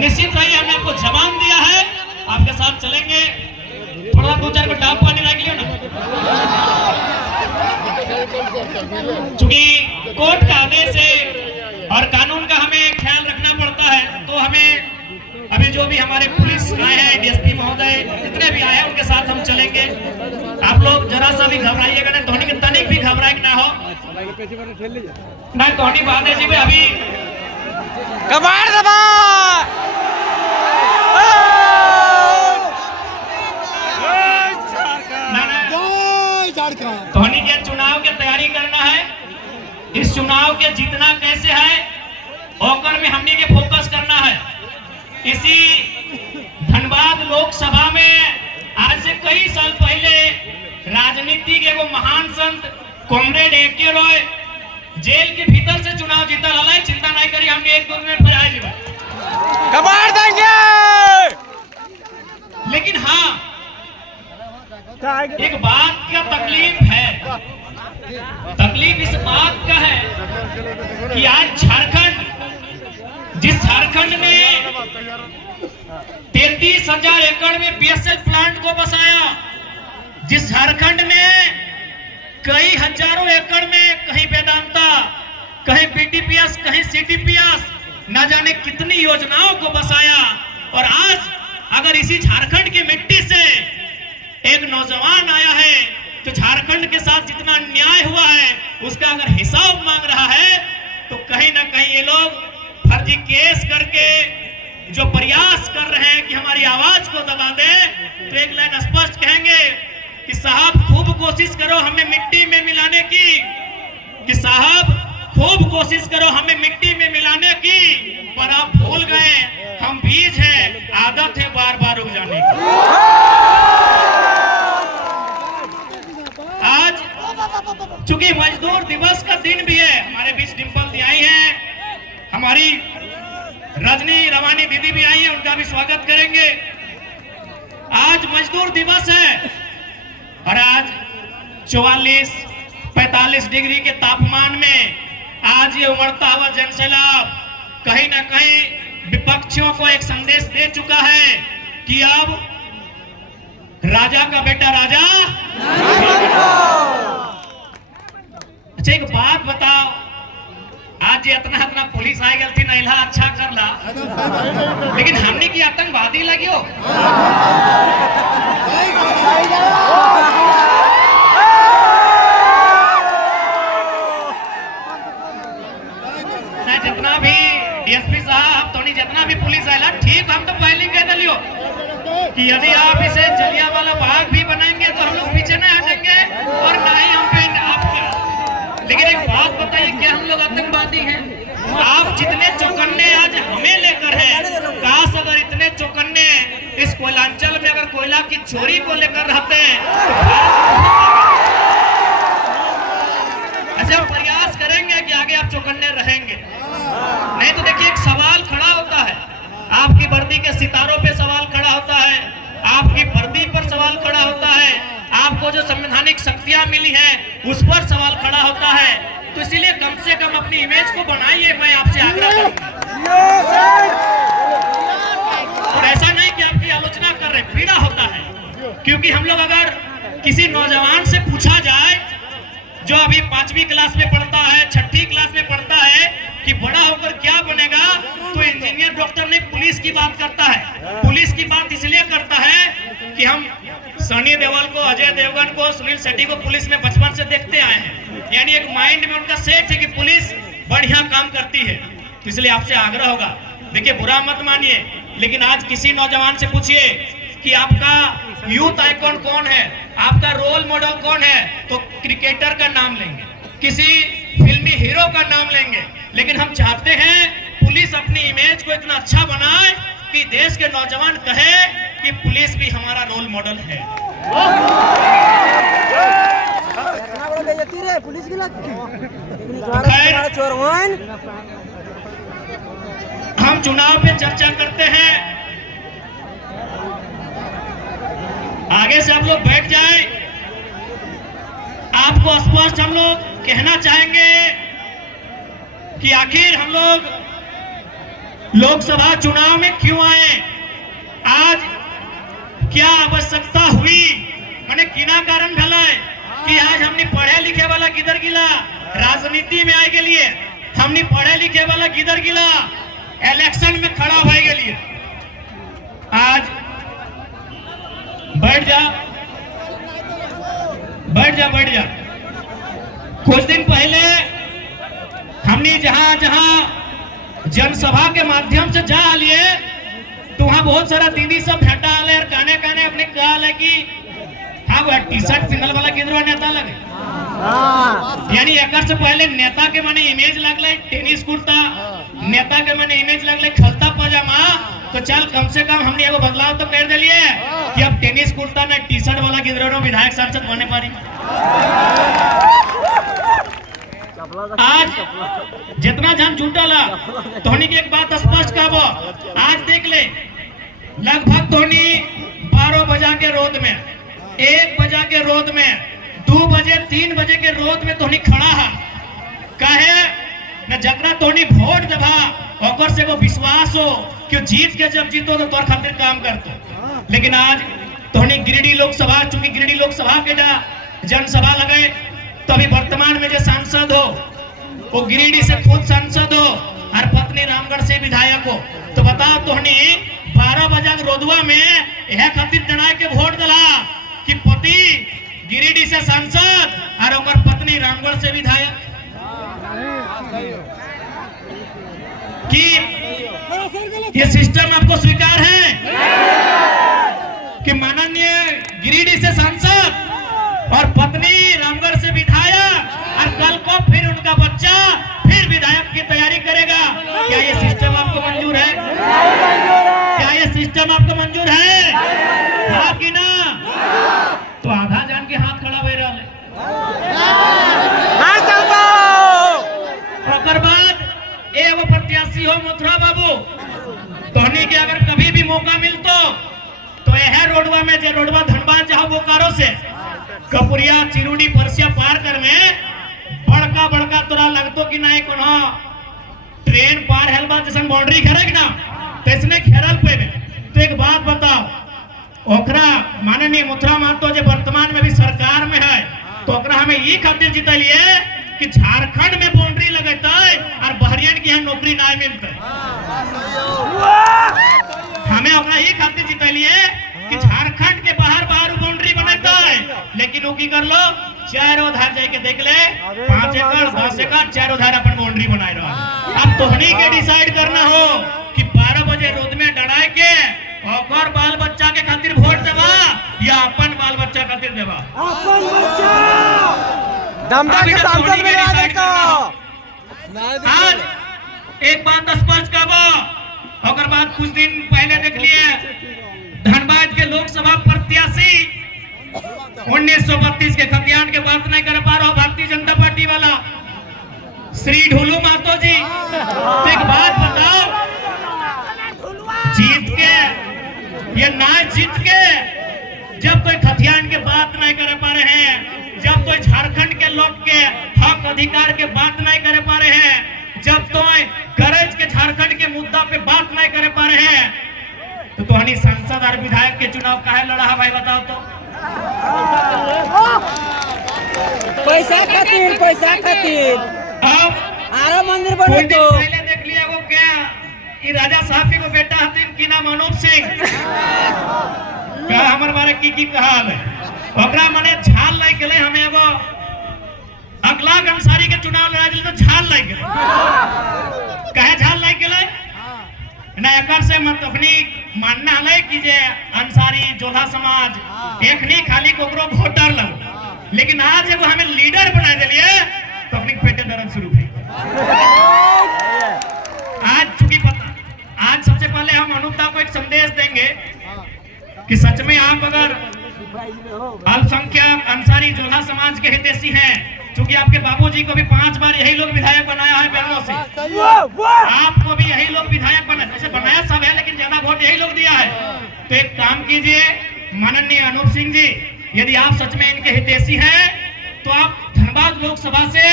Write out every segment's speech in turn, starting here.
निश्चित रहिए, हमने आपको जबान दिया है, आपके साथ चलेंगे। थोड़ा दो चार को डाब पानी रख लियो ना, चूंकि कोर्ट का आदेश है और कानून का हमें ख्याल रखना पड़ता है, तो हमें अभी जो भी हमारे पुलिस आए हैं, डीएसपी महोदय जितने भी आए हैं उनके साथ हम चलेंगे। आप लोग जरा सा भी घबराइएगा नहीं, धोनी के तनिक भी घबराए ना हो ना। धोनी बात है जी भाई, अभी कबाड़ दबा धोनी के चुनाव की तैयारी करना है। इस चुनाव के जीतना कैसे है ओकर में हमने के फोकस करना है। इसी धनबाद लोकसभा में आज से कई साल पहले राजनीति के वो महान संत कॉमरेड ए.के. रॉय जेल के भीतर से चुनाव जीता लाला। चिंता नहीं करिए, हमने एक दो मिनट पर आए जी कबाड़ देंगे। लेकिन हाँ, एक बात का तकलीफ है, तकलीफ इस बात का है कि आज झारखंड, जिस झारखंड ने 33,000 एकड़ में बीएसएल प्लांट को बसाया, जिस झारखंड ने कई हजारों एकड़ में कहीं वेदांता, कहीं बीटीपीएस, कहीं सीटीपीएस, न जाने कितनी योजनाओं को बसाया, और आज अगर इसी झारखंड की मिट्टी से एक नौजवान आया है तो झारखंड के साथ जितना न्याय हुआ है उसका अगर हिसाब मांग रहा है, तो कहीं ना कहीं ये लोग फर्जी केस करके जो प्रयास कर रहे हैं कि हमारी आवाज को दबा दे, तो एक लाइन स्पष्ट कहेंगे कि साहब खूब कोशिश करो हमें मिट्टी में मिलाने की, कि साहब खूब कोशिश करो हमें मिट्टी में मिलाने की, पर आप भूल गए हम बीज हैं, आदत है बार बार उग जाने की। आज चूंकि मजदूर दिवस का दिन भी है, हमारे बीच डिंपल दी आई हैं, हमारी रजनी रवानी दीदी भी आई है, उनका भी स्वागत करेंगे। आज मजदूर दिवस है और आज 44-45 डिग्री के तापमान में आज ये उमड़ता हुआ जनसैलाब कहीं ना कहीं विपक्षियों को एक संदेश दे चुका है कि अब राजा का बेटा राजा। अच्छा एक बात बताओ, आज ये इतना इतना पुलिस आई गई थी, नैला अच्छा कर ला, लेकिन हमने की आतंकवादी लगी हो। जितना भी डीएसपी साहब, तो जितना भी पुलिस आएला ठीक, हम तो पहले कह दिलियो कि यदि आप इसे जलियांवाला बाग भी बनाएंगे तो हम लोग पीछे नहीं हटेंगे और ना ही हम पे आपका। लेकिन एक बात बताइए, क्या हम लोग आतंकवादी हैं? आप जितने चौकन्ने आज हमें लेकर हैं, काश अगर इतने चौकन्ने इस कोयलांचल में अगर कोयला की चोरी को लेकर रहते हैं, ऐसे हम प्रयास करेंगे कि आगे आप चौकन्ने रहेंगे। नहीं तो देखिए एक सवाल खड़ा होता है, आपकी वर्दी के सितारों पे सवाल खड़ा होता है, आपकी वर्दी पर सवाल खड़ा होता है, आपको जो संवैधानिक शक्तियां मिली हैं उस पर सवाल खड़ा होता है। तो इसीलिए कम से कम अपनी इमेज को बनाइए, मैं आपसे आग्रह करूंगा। और ऐसा नहीं कि आपकी आलोचना कर रहे, पीड़ा होता है, क्योंकि हम लोग अगर किसी नौजवान से पूछा जाए जो अभी 5वीं क्लास में पढ़ता है, 6ठी क्लास में पढ़ता है कि बड़ा होकर क्या बनेगा, तो इंजीनियर, डॉक्टर नहीं, पुलिस की बात करता है। पुलिस की बात इसलिए करता है कि हम सनी देओल को, अजय देवगन को, सुनील शेट्टी को पुलिस में बचपन से देखते आए हैं, यानी एक माइंड में उनका सेट है कि पुलिस बढ़िया काम करती है। तो इसलिए आपसे आग्रह होगा, देखिए बुरा मत मानिए, लेकिन आज किसी नौजवान से पूछिए कि आपका यूथ आइकॉन कौन है, आपका रोल मॉडल कौन है, तो क्रिकेटर का नाम लेंगे, किसी फिल्मी हीरो का नाम लेंगे। लेकिन हम चाहते हैं पुलिस अपनी इमेज को इतना अच्छा बनाए कि देश के नौजवान कहे कि पुलिस भी हमारा रोल मॉडल है। हम चुनाव पे चर्चा करते हैं, आगे से आप लोग बैठ जाए। आपको स्पष्ट हम लोग कहना चाहेंगे कि आखिर हम लोग लोकसभा चुनाव में क्यों आए, आज क्या आवश्यकता हुई, मैंने किना कारण भला है कि आज हमने पढ़े लिखे वाला किधर गिला, राजनीति में आए के लिए हमने पढ़े लिखे वाला किधर गिला, इलेक्शन में खड़ा होए के लिए। आज बैठ जा बैठ जा बैठ जा। कुछ दिन पहले हमने जहां जहां जनसभा के माध्यम से जा लिए तो वहां बहुत सारा दीदी सब भेटा आले और काने काने अपने कहल है कि हाँ वो टी शर्ट पिनल वाला किधर नेता लगे, यानी एक से पहले नेता के माने इमेज लगले टेनिस कुर्ता, नेता के माने इमेज लगले खलता पजामा, तो चल कम से कम हमने एगो बदलाव तो कर दिलिए कि अब टेनिस कुर्ता ना टी शर्ट वाला किधर विधायक सांसद बने पारी। आज जितना जन जुटला धोनी की एक बात स्पष्ट कहबो, आज देख ले लगभग धोनी 12 बजा के रोड में, 1 बजा के रोड में, 2 बजे 3 बजे के रोड में धोनी खड़ा है, कहे न जकरा धोनी वोट देबा ओकर से वो विश्वास हो कि जीत के जब जीतो तो तोर खातिर काम करतो। लेकिन आज धोनी गिरिडीह लोकसभा, चूंकि गिरिडीह लोकसभा के जनसभा लगे तो अभी वर्तमान में जो सांसद हो वो गिरिडीह से खुद सांसद हो और पत्नी रामगढ़ से विधायक हो, तो बताओ धोनी 12 बजा रोडवा में यह खातिर जनाए के वोट दिला कि पति गिरिडीह से सांसद और ओकर पत्नी रामगढ़ से विधायक, कि ये सिस्टम आपको स्वीकार है कि माननीय गिरिडीह से सांसद और पत्नी रामगढ़ से विधायक और कल को फिर उनका बच्चा फिर विधायक की तैयारी करेगा, क्या ये सिस्टम आपको मंजूर है? क्या ये सिस्टम आपको मंजूर है? हाँ कि ना? तो आधा जान के हाथ खड़ा हुए रहे। ओकर बाद एगो प्रत्याशी हो मथुरा बाबू, धोनी के अगर कभी भी मौका मिलतो तो यह रोडवा में जो रोडवा धनबाद जाओ बोकारो से कपुरिया चिरुडी परसिया पार कर में बड़का बड़का तोरा लगतो कि नहीं कोनो ट्रेन पार हेलबा जैसन बाउंड्री घेरे ना तैसने घेरल पे में। तो एक बात बताओ, ओकरा माननीय मथुरा महतो जो वर्तमान में भी सरकार में है तो ओकरा हमें ये खातिर जितलिए कि झारखंड में बाउंड्री लगेता और बहरियन की यहाँ नौकरी ना मिलता, हमें ओकरा ये खातिर जितलिए कि झारखंड के बाहर बाहर बाउंड्री बनाता है, लेकिन वो की कर लो चारों धार जाके देख ले 5 एकड़ 10 एकड़ चारों धार अपन बाउंड्री बनाए रहा। अब तोहनी के डिसाइड करना हो कि 12 बजे रोड में डराए के और बाल बच्चा के खातिर वोट देवा या अपन बाल बच्चा खातिर देवा। अपन बच्चा दमदा के सांसद में आ देखो। आज एक बात स्पष्ट कहबो, ओकर बाद कुछ दिन पहले देख लिए धनबाद के लोकसभा प्रत्याशी 1932 के खतियान के बात नहीं कर पा रहा भारतीय जनता पार्टी वाला श्री ढोलू महतो जी, तो एक बात बताओ, जीत के ये ना जीत के जब कोई खतियान के बात नहीं कर पा रहे हैं, जब कोई झारखंड के लोग के हक अधिकार के बात नहीं कर पा रहे हैं, जब तो गरज के झारखंड के मुद्दा पे बात नहीं कर पा रहे हैं, तो तोहनी सांसद और विधायक के चुनाव काहे लड़ा है भाई बताओ तो? पैसा खातिर अब आरा मंदिर बने तो पहले देख लिया वो क्या ये राजा साहब के वो बेटा हथिन की नाम अनूप सिंह, क्या हमारे बारे की कहाल है, ओकरा मने झाल लाग गेले, हमें एगो अगला अंसारी के चुनाव लड़ा दिल तो झाल लाग गेले, काहे झाल लाग गेले ना एकर से मतफनी मानना है कि जे अंसारी जोधा समाज एकनी खाली कोकरो वोटर लग, लेकिन आज जब हमें लीडर बना दिलिए तो अपनी पेटे दर्द शुरू हुई। आज चूंकि पता, आज सबसे पहले हम अनुपता को एक संदेश देंगे कि सच में आप अगर अल्पसंख्यक अंसारी जोधा समाज के हितैषी हैं, क्योंकि आपके बाबूजी को भी 5 बार यही लोग विधायक बनाया है बेलनो से, आपको भी यही लोग विधायक बनाया, ऐसे बनाया सब है लेकिन ज्यादा वोट यही लोग दिया है, तो एक काम कीजिए माननीय अनूप सिंह जी, यदि आप सच में इनके हितैषी हैं तो आप धनबाद लोकसभा से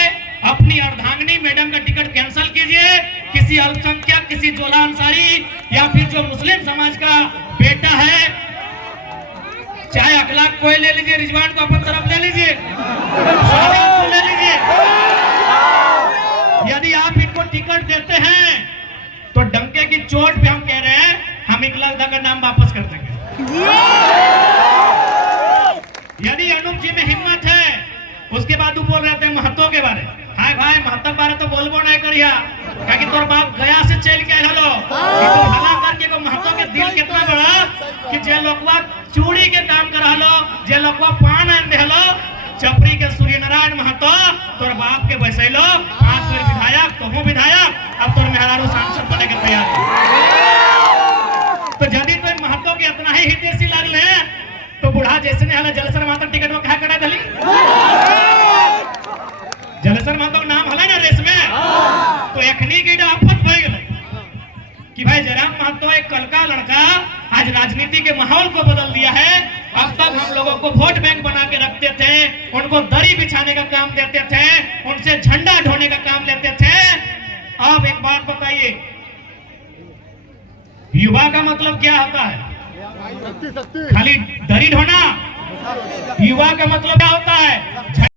अपनी अर्धांगिनी मैडम का टिकट कैंसिल कीजिए, किसी अल्पसंख्यक किसी जोला अंसारी या फिर जो मुस्लिम समाज का बेटा है, चाहे अखलाक कोई ले लीजिए, रिजवान को अपन तरफ ले लीजिए, शाहबाज को ले लीजिए, यदि आप इनको टिकट देते हैं तो डंके की चोट पे हम कह रहे हैं हम इकलादा का नाम वापस कर देंगे। यदि अनूप जी में हिम्मत है, उसके बाद वो बोल रहे थे महतो के बारे, हाय भाई महतो के बारे तो बोलबो नहीं करिया, क्योंकि तोर बाप गया से चल के हलो तो भला करके को महतो के दिल कितना बड़ा कि जे लोगवा चूड़ी के काम कर हलो, जे लोगवा पान आन दे हलो, चपरी के सूर्य नारायण महतो तोर बाप के बैसैलो 5 बार विधायक, तो हूं विधायक, अब तोर मेहरारू सांसद बने के तैयार तो यदि तो महतो के इतना ही हितेशी लागले तो बूढ़ा जैसे ने हला जलसर महतो टिकट में कहा करा दली, जलसर महतो का नाम हला ना रेस में, तो एखनी की आफत भई गेलै कि भाई जयराम महतो एक कल का लड़का आज राजनीति के माहौल को बदल दिया है। अब तक हम लोगों को वोट बैंक बना के रखते थे, उनको दरी बिछाने का काम देते थे, उनसे झंडा ढोने का काम लेते थे। अब एक बात बताइए, युवा का मतलब क्या होता है? खाली दरी ढोना? युवा का मतलब क्या होता है?